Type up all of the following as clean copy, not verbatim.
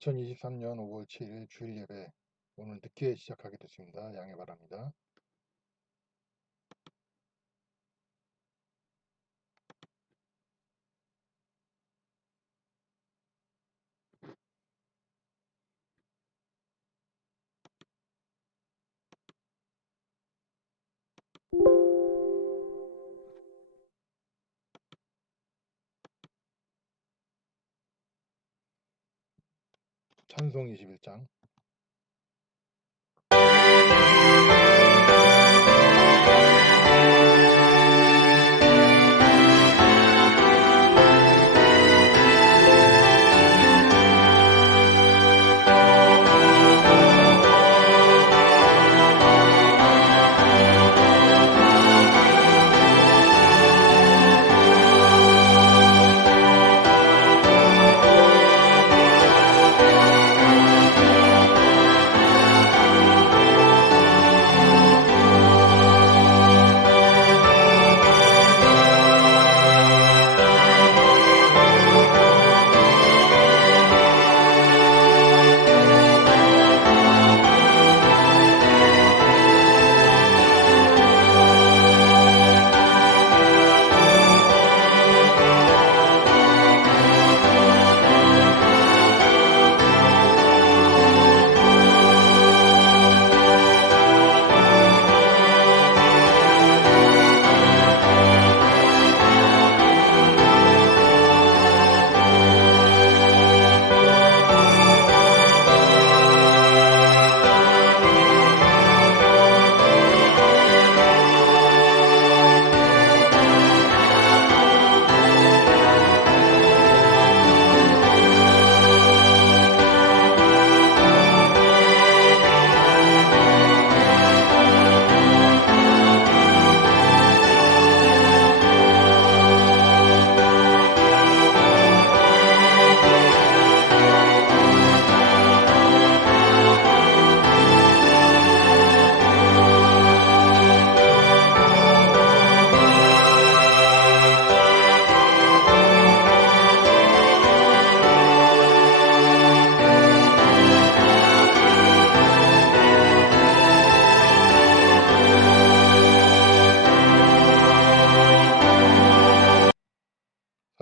2023년 5월 7일 주일 예배 오늘 늦게 시작하게 됐습니다. 양해 바랍니다. 찬송 21장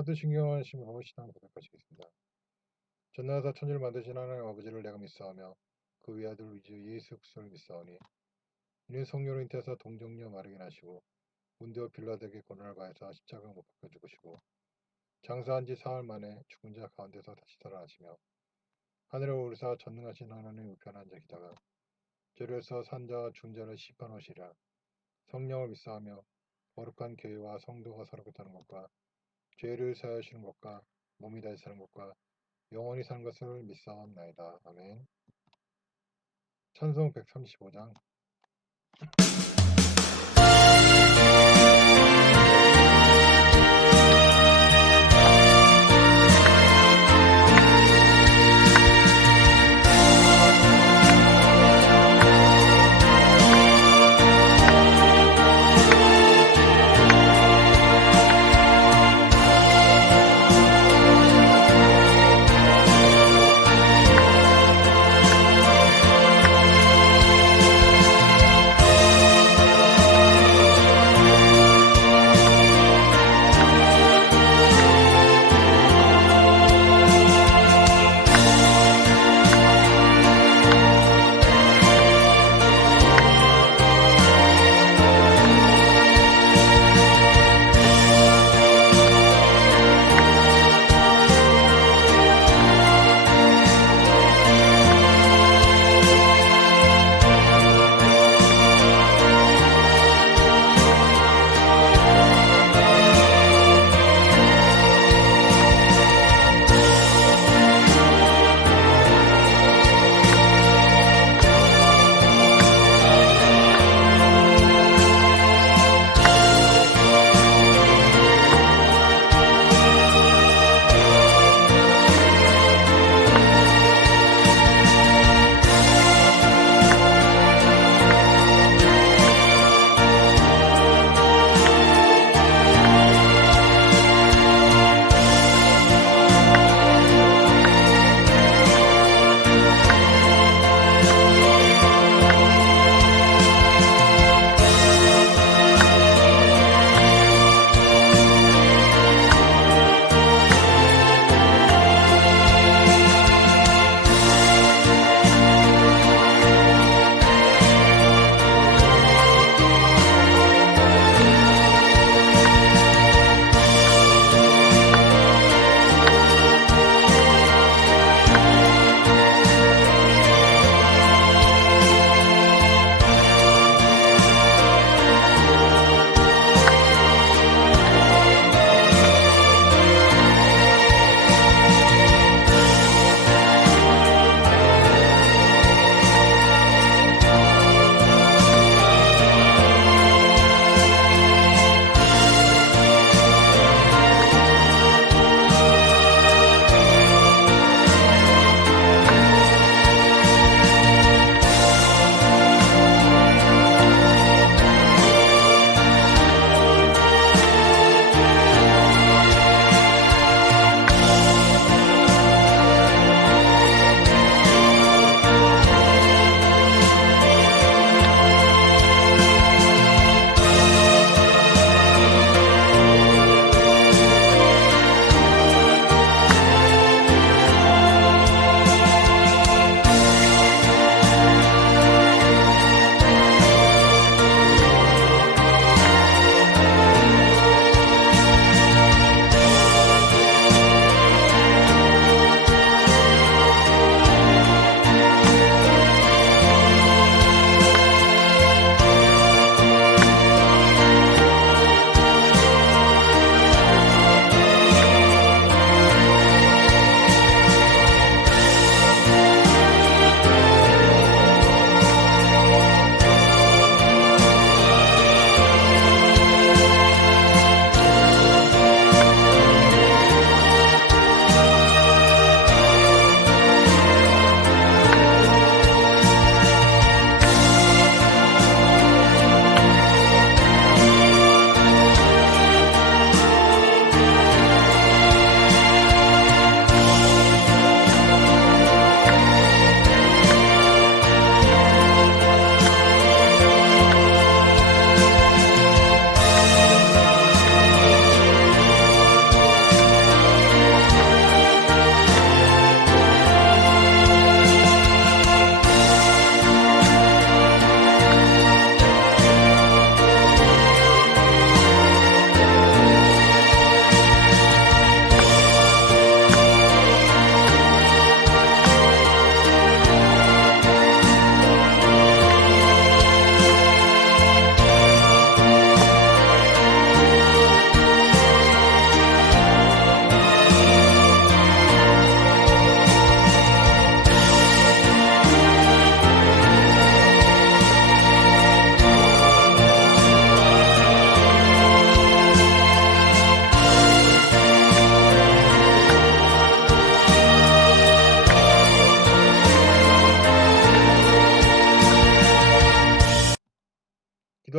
사도신경을 심으로 신앙 고백하시겠습니다. 전능하사 천지를 만드신 하나님 아버지를 내가 믿사오며 그 외아들 우리 주 예수 그리스도를 믿사오니 이는 성령으로 잉태하사 동정녀 마르게 나시고 문대와 빌라도에게 고난을 가해서 십자가 못 박혀 죽으시고 장사한 지 사흘 만에 죽은 자 가운데서 다시 살아나시며 하늘에 오르사 전능하신 하나님의 우편에 앉아 계시다가 저리에서 산 자와 죽은 자를 심판하시리라. 성령을 믿사오며 거룩한 교회와 성도가 서로 교통하는 것과 죄를 사하시는 것과 몸이 다시 사는 것과 영원히 사는 것을 믿사옵나이다. 아멘. 찬송 135장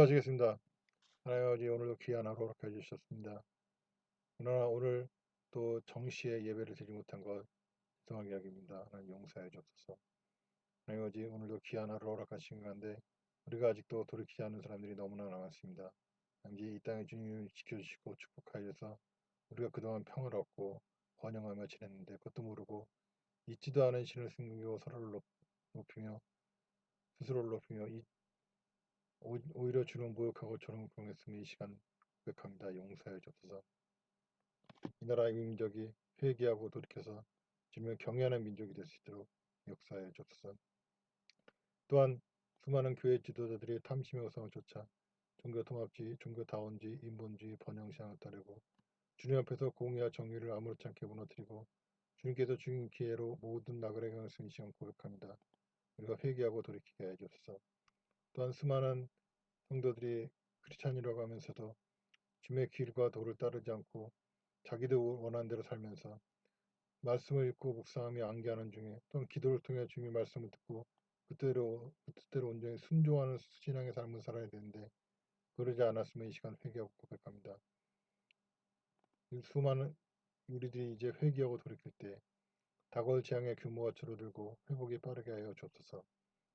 기도하시겠습니다. 하나님 아버지, 오늘도 귀한 하루 허락해 주셨습니다. 그러나 오늘 또 정시에 예배를 드리지 못한 것 죄송하게 여깁니다. 하나님 용서해 주옵소서. 하나님 아버지, 오늘도 귀한 하루 허락하신 가운데 우리가 아직도 돌이키지 않은 사람들이 너무나 많습니다. 단지 이 땅에 주님을 지켜주시고 축복하여 주셔서 우리가 그동안 평을 얻고 번영하며 지냈는데 그것도 모르고 잊지도 않은 신을 숨기고 서로를 높이며 스스로를 높이며 오히려 주는 모욕하고 저는 공했으니 이 시간 고백합니다. 용서해 주옵소서. 이 나라의 민족이 회개하고 돌이켜서 주님을 경외하는 민족이 될 수 있도록 역사해 주옵소서. 또한 수많은 교회 지도자들이 탐심의 우상을 쫓아 종교 통합주의, 종교다원주의, 인본주의, 번영신앙을 따르고 주님 앞에서 공의와 정의를 아무렇지 않게 무너뜨리고 주님께서 주인 기회로 모든 나그네 강을 시간 고백합니다. 우리가 회개하고 돌이키게 해 주옵소서. 또한 수많은 성도들이 크리스찬이라고 하면서도 주님의 길과 도를 따르지 않고 자기들 원하는 대로 살면서 말씀을 읽고 묵상하며 암기하는 중에 또는 기도를 통해 주님의 말씀을 듣고 그때로 온전히 순종하는 신앙의 삶을 살아야 되는데 그러지 않았으면 이 시간 회개하고 고백합니다. 수많은 우리들이 이제 회개하고 돌이킬 때 다가올 재앙의 규모가 줄어들고 회복이 빠르게 하여 주옵소서.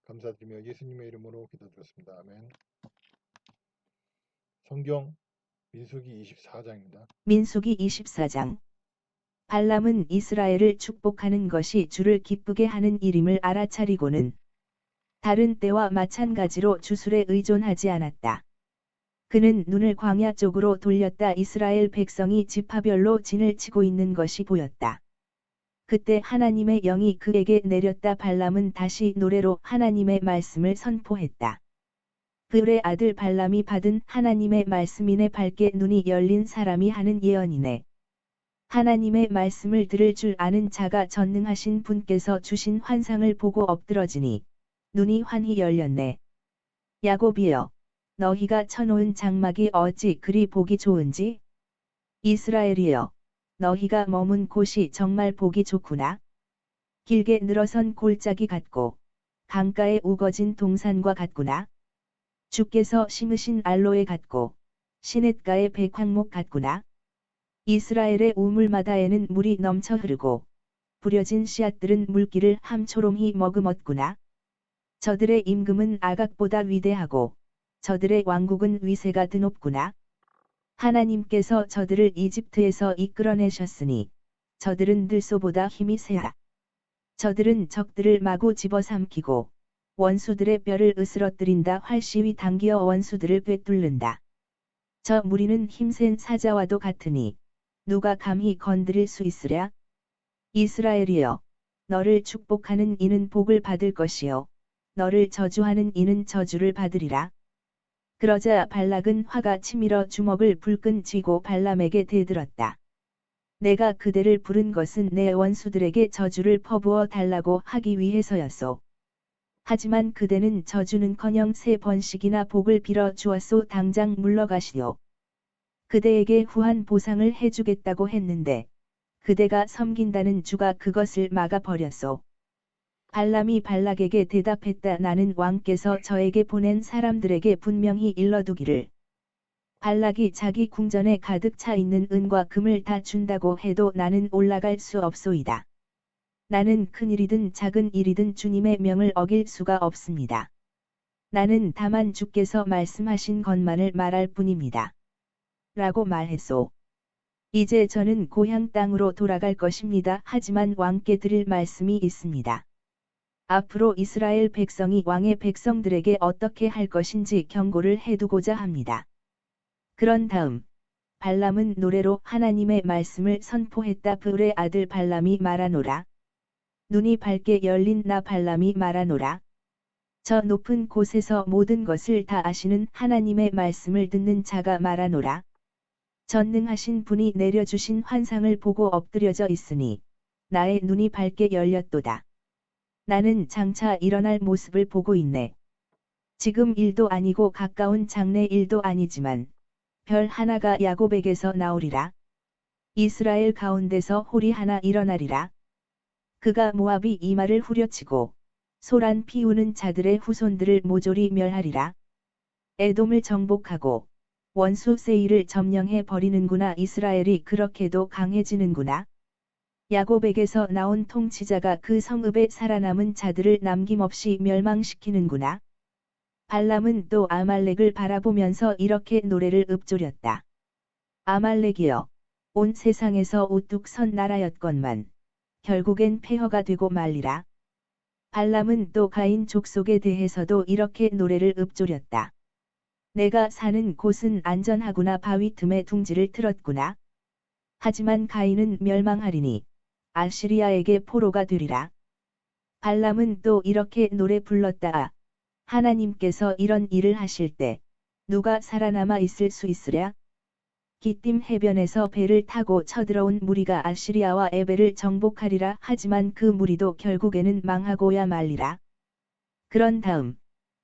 감사드리며 예수님의 이름으로 기도드렸습니다. 아멘. 성경 민수기 24장입니다. 민수기 24장. 발람은 이스라엘을 축복하는 것이 주를 기쁘게 하는 일임을 알아차리고는 다른 때와 마찬가지로 주술에 의존하지 않았다. 그는 눈을 광야 쪽으로 돌렸다. 이스라엘 백성이 지파별로 진을 치고 있는 것이 보였다. 그때 하나님의 영이 그에게 내렸다. 발람은 다시 노래로 하나님의 말씀을 선포했다. 브울의 아들 발람이 받은 하나님의 말씀이네. 밝게 눈이 열린 사람이 하는 예언이네. 하나님의 말씀을 들을 줄 아는 자가 전능하신 분께서 주신 환상을 보고 엎드러지니 눈이 환히 열렸네. 야곱이여, 너희가 쳐놓은 장막이 어찌 그리 보기 좋은지? 이스라엘이여, 너희가 머문 곳이 정말 보기 좋구나. 길게 늘어선 골짜기 같고 강가에 우거진 동산과 같구나. 주께서 심으신 알로에 같고 시냇가의 백황목 같구나. 이스라엘의 우물마다에는 물이 넘쳐 흐르고 부려진 씨앗들은 물기를 함초롱히 머금었구나. 저들의 임금은 아각보다 위대하고 저들의 왕국은 위세가 드높구나. 하나님께서 저들을 이집트에서 이끌어내셨으니 저들은 들소보다 힘이 세다. 저들은 적들을 마구 집어삼키고 원수들의 뼈를 으스러뜨린다. 활시위 당기어 원수들을 꿰뚫는다. 저 무리는 힘센 사자와도 같으니 누가 감히 건드릴 수 있으랴? 이스라엘이여, 너를 축복하는 이는 복을 받을 것이요 너를 저주하는 이는 저주를 받으리라. 그러자 발락은 화가 치밀어 주먹을 불끈 쥐고 발람에게 대들었다. 내가 그대를 부른 것은 내 원수들에게 저주를 퍼부어 달라고 하기 위해서였소. 하지만 그대는 저주는커녕 3번씩이나 복을 빌어 주었소. 당장 물러가시오. 그대에게 후한 보상을 해주겠다고 했는데 그대가 섬긴다는 주가 그것을 막아버렸소. 발람이 발락에게 대답했다. 나는 왕께서 저에게 보낸 사람들에게 분명히 일러두기를 발락이 자기 궁전에 가득 차 있는 은과 금을 다 준다고 해도 나는 올라갈 수 없소이다. 나는 큰 일이든 작은 일이든 주님의 명을 어길 수가 없습니다. 나는 다만 주께서 말씀하신 것만을 말할 뿐입니다. 라고 말했소. 이제 저는 고향 땅으로 돌아갈 것입니다. 하지만 왕께 드릴 말씀이 있습니다. 앞으로 이스라엘 백성이 왕의 백성들에게 어떻게 할 것인지 경고를 해두고자 합니다. 그런 다음 발람은 노래로 하나님의 말씀을 선포했다. 브울의 아들 발람이 말하노라. 눈이 밝게 열린 나 발람이 말하노라. 저 높은 곳에서 모든 것을 다 아시는 하나님의 말씀을 듣는 자가 말하노라. 전능하신 분이 내려주신 환상을 보고 엎드려져 있으니 나의 눈이 밝게 열렸도다. 나는 장차 일어날 모습을 보고 있네. 지금 일도 아니고 가까운 장래 일도 아니지만 별 하나가 야곱에게서 나오리라. 이스라엘 가운데서 홀이 하나 일어나리라. 그가 모압이 이마를 후려치고 소란 피우는 자들의 후손들을 모조리 멸하리라. 에돔을 정복하고 원수 세일을 점령해 버리는구나. 이스라엘이 그렇게도 강해지는구나. 야곱에게서 나온 통치자가 그 성읍에 살아남은 자들을 남김없이 멸망시키는구나. 발람은 또 아말렉을 바라보면서 이렇게 노래를 읊조렸다. 아말렉이여, 온 세상에서 우뚝 선 나라였건만 결국엔 폐허가 되고 말리라. 발람은 또 가인 족속에 대해서도 이렇게 노래를 읊조렸다. 내가 사는 곳은 안전하구나. 바위 틈에 둥지를 틀었구나. 하지만 가인은 멸망하리니 아시리아에게 포로가 되리라. 발람은 또 이렇게 노래 불렀다. 하나님께서 이런 일을 하실 때 누가 살아남아 있을 수 있으랴? 기띔 해변에서 배를 타고 쳐들어온 무리가 아시리아와 에벨을 정복하리라. 하지만 그 무리도 결국에는 망하고야 말리라. 그런 다음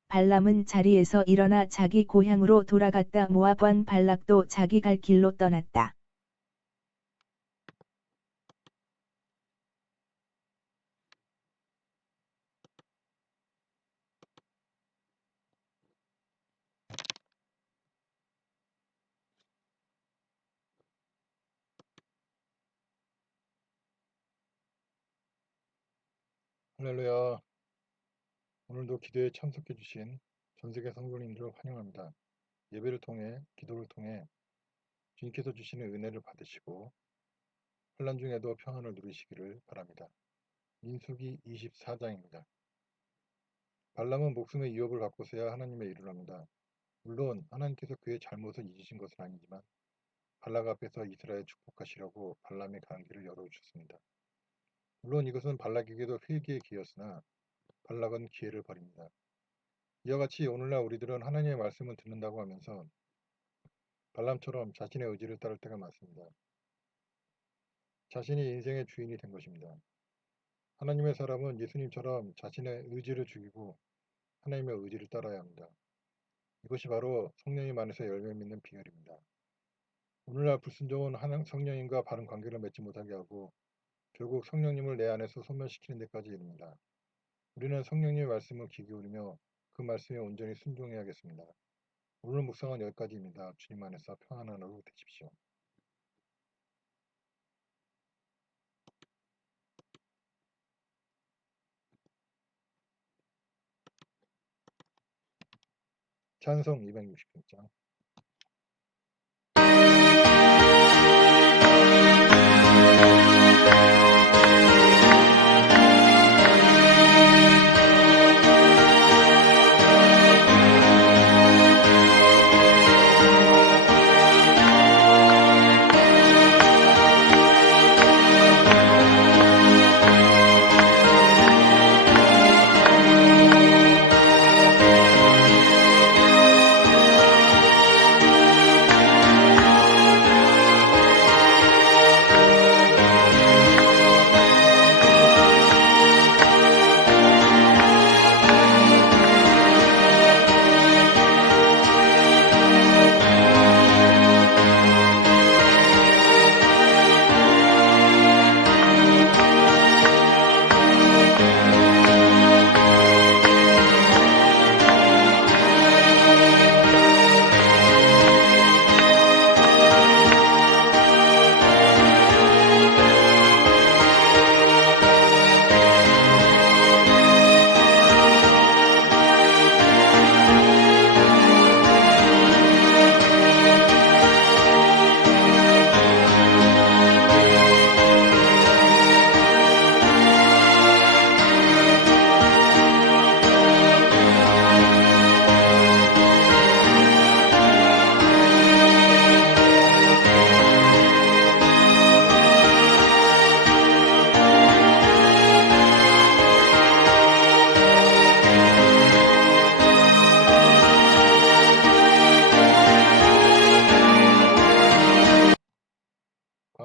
발람은 자리에서 일어나 자기 고향으로 돌아갔다. 모압 왕 발락도 자기 갈 길로 떠났다. 할렐루야. 오늘도 기도에 참석해 주신 전세계 성도님들을 환영합니다. 예배를 통해 기도를 통해 주님께서 주시는 은혜를 받으시고 환난 중에도 평안을 누리시기를 바랍니다. 민수기 24장입니다. 발람은 목숨의 위협을 갖고서야 하나님의 일을 합니다. 물론 하나님께서 그의 잘못을 잊으신 것은 아니지만 발락 앞에서 이스라엘 축복하시려고 발람의 간길을 열어주셨습니다. 물론 이것은 발락에게도 회개의 기회였으나 발락은 기회를 버립니다. 이와 같이 오늘날 우리들은 하나님의 말씀을 듣는다고 하면서 발람처럼 자신의 의지를 따를 때가 많습니다. 자신이 인생의 주인이 된 것입니다. 하나님의 사람은 예수님처럼 자신의 의지를 죽이고 하나님의 의지를 따라야 합니다. 이것이 바로 성령님 안에서 열매 맺는 비결입니다. 오늘날 불순종은 성령님과 바른 관계를 맺지 못하게 하고 결국 성령님을 내 안에서 소멸시키는 데까지 이릅니다. 우리는 성령님의 말씀을 귀 기울이며 그 말씀에 온전히 순종해야겠습니다. 오늘 묵상은 여기까지입니다. 주님 안에서 평안한 하루 되십시오. 찬송 260장.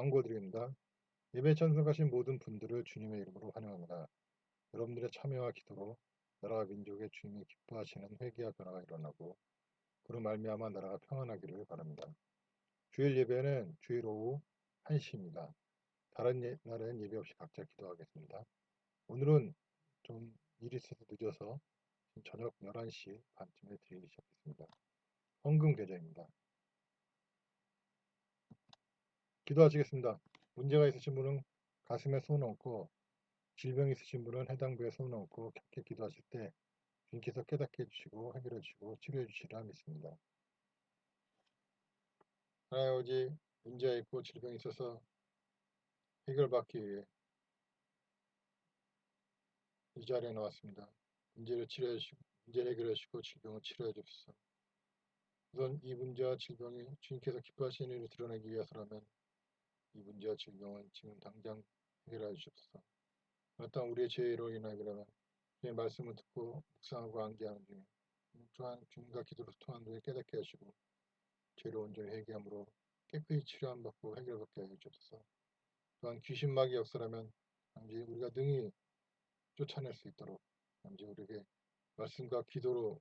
광고드립니다. 예배 참석하신 모든 분들을 주님의 이름으로 환영합니다. 여러분들의 참여와 기도로 나라와 민족의 주님이 기뻐하시는 회개와 변화가 일어나고 그로 말미암아 나라가 평안하기를 바랍니다. 주일 예배는 주일 오후 1시입니다. 다른 날엔 예배 없이 각자 기도하겠습니다. 오늘은 좀 일이 있어서 늦어서 저녁 11시 반쯤에 드리기 시작했습니다. 헌금 계좌입니다. 기도하시겠습니다. 문제가 있으신 분은 가슴에 손 얹고 질병이 있으신 분은 해당 부에 손 얹고 켜게 기도하실 때 주님께서 깨닫게 해주시고 해결해 주시고 치료해 주시리라 믿습니다. 하나님 아버지, 문제가 있고 질병이 있어서 해결받기 위해 이 자리에 나왔습니다. 문제를 치료해 주시고 문제를 해결해 주시고 질병을 치료해 주옵소서. 우선 이 문제와 질병이 주님께서 기뻐하시는 일을 드러내기 위해서라면 이 문제와 질병은 지금 당장 해결해 주옵소서. 어떤 우리의 죄로 인하여 그러면 주님의 말씀을 듣고 묵상하고 암기하는 중에 또한 주님과 기도로 통한 후에 깨닫게 하시고 죄로 온전히 회개함으로 깨끗이 치료함 받고 해결받게 하여 주옵소서. 또한 귀신마귀 역사라면 단지 우리가 능히 쫓아낼 수 있도록 단지 우리에게 말씀과 기도로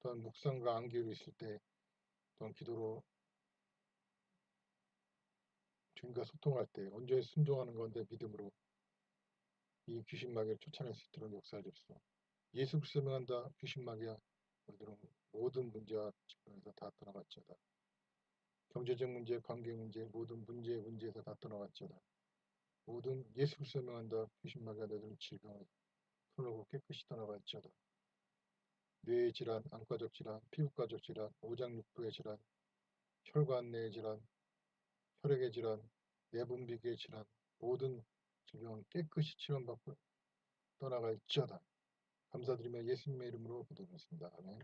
또한 묵상과 암기로 있을 때 또한 기도로 주님과 소통할 때 온전히 순종하는 가운데 믿음으로 이 귀신마귀를 쫓아낼 수 있도록 역사해 주옵소서. 예수 그리스도 명한다. 귀신마귀야 너희들은 모든 문제와 질병에서 다 떠나갈지어다. 경제적 문제, 관계 문제, 모든 문제에서 다 떠나갈지어다. 모든 예수 그리스도 명한다. 귀신마귀가 너희들은 질병을 풀어놓고 깨끗이 떠나갈지어다. 뇌의 질환, 안과적 질환, 피부과적 질환, 오장육부의 질환, 혈관 내의 질환, 혈액의 질환, 내분비계의 질환, 모든 질병은 깨끗이 치료받고 떠나갈지어다. 감사드리며 예수님의 이름으로 기도드렸습니다. 아멘.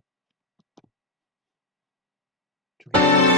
주기도문을